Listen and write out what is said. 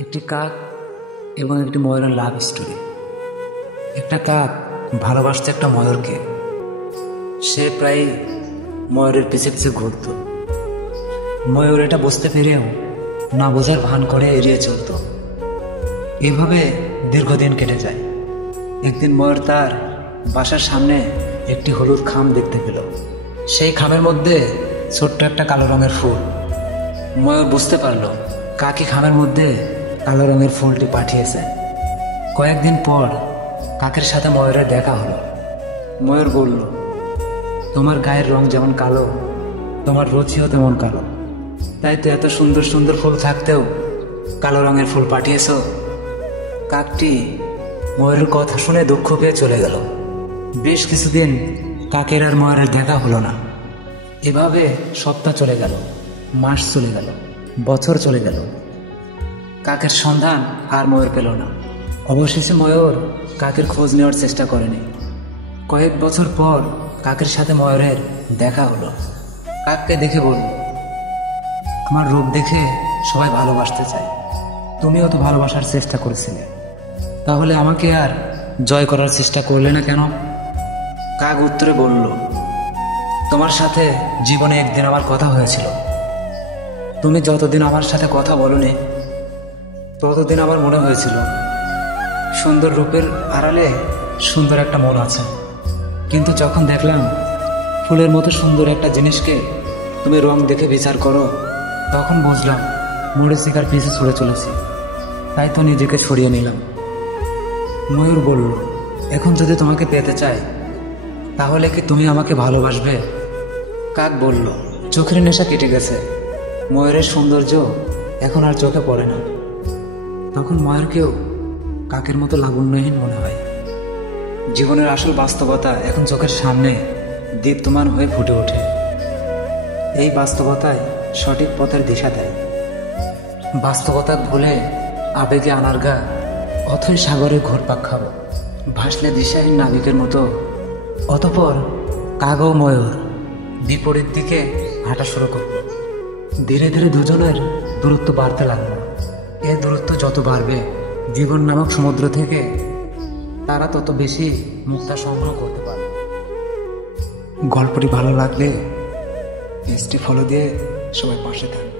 একটি কাক এবং একটি ময়ূরের লাভ স্টোরি। একটা কাক ভালোবাসত একটা ময়ূরকে। সে প্রায় ময়ূরের পিছে পিছে ঘুরত। ময়ূর এটা বুঝতে পেরেও না বোঝার ভান করে এড়িয়ে চলত। এভাবে দীর্ঘদিন কেটে যায়। একদিন ময়ূর তার বাসার সামনে একটি হলুদ খাম দেখতে পেল। সেই খামের মধ্যে ছোট্ট একটা কালো রঙের ফুল। ময়ূর বুঝতে পারল কাকি খামের মধ্যে কালো রঙের ফুলটি পাঠিয়েছে। কয়েকদিন পর কাকের সাথে ময়ূরের দেখা হলো। ময়ূর বলল, তোমার গায়ের রং যেমন কালো, তোমার রুচিও তেমন কালো, তাই তো এত সুন্দর সুন্দর ফুল থাকতেও কালো রঙের ফুল পাঠিয়েছ। কাকটি ময়ূরের কথা শুনে দুঃখ পেয়ে চলে গেল। বেশ কিছুদিন কাকের আর ময়ূরের দেখা হলো না। এভাবে সপ্তাহ চলে গেল, মাস চলে গেল, বছর চলে গেল। কাকের সন্ধান আর ময়ূর পেল না। অবশেষে ময়ূর কাকের খোঁজ নেওয়ার চেষ্টা করেনি। কয়েক বছর পর কাকের সাথে ময়ূরের দেখা হলো। কাককে দেখে বলল, আমার রূপ দেখে সবাই ভালোবাসতে চায়, তুমিও তো ভালোবাসার চেষ্টা করেছিলে, তাহলে আমাকে আর জয় করার চেষ্টা করলে না কেন? কাক উত্তরে বলল, তোমার সাথে জীবনে একদিন আমার কথা হয়েছিল। তুমি যতদিন আমার সাথে কথা বলোনি ততদিন আমার মনে হয়েছিল সুন্দর রূপের আড়ালে সুন্দর একটা মন আছে। কিন্তু যখন দেখলাম ফুলের মতো সুন্দর একটা জিনিসকে তুমি রং দেখে বিচার করো, তখন বুঝলাম মরিচিকার পিছে ছুড়ে চলেছি, তাই তো নিজেকে ছড়িয়ে নিলাম। ময়ূর বলল, এখন যদি তোমাকে পেতে চাই তাহলে কি তুমি আমাকে ভালোবাসবে? কাক বলল, চোখের নেশা কেটে গেছে, ময়ূরের সৌন্দর্য এখন আর চোখে পড়ে না। তখন ময়ূরকেও কাকের মতো লাবণ্যহীন মনে হয়। জীবনের আসল বাস্তবতা এখন চোখের সামনে দীপ্তমান হয়ে ফুটে ওঠে। এই বাস্তবতায় সঠিক পথের দিশা দেয়। বাস্তবতা ভুলে আবেগে আনারগা অথই সাগরে ঘোরপাক খাবো, ভাসলে দিশাহীন নাবিকের মতো। অতঃপর কাক ও ময়ূর বিপরীত দিকে হাঁটা শুরু করল। ধীরে ধীরে দুজনের দূরত্ব বাড়তে লাগলো। এর দূরত্ব যত বাড়বে জীবন নামক সমুদ্র থেকে তারা তত বেশি মুক্তা সংগ্রহ করতে পারবে। গল্পটি ভালো লাগলে পেজটি ফলো দিয়ে সবাই পাশে থাকবে।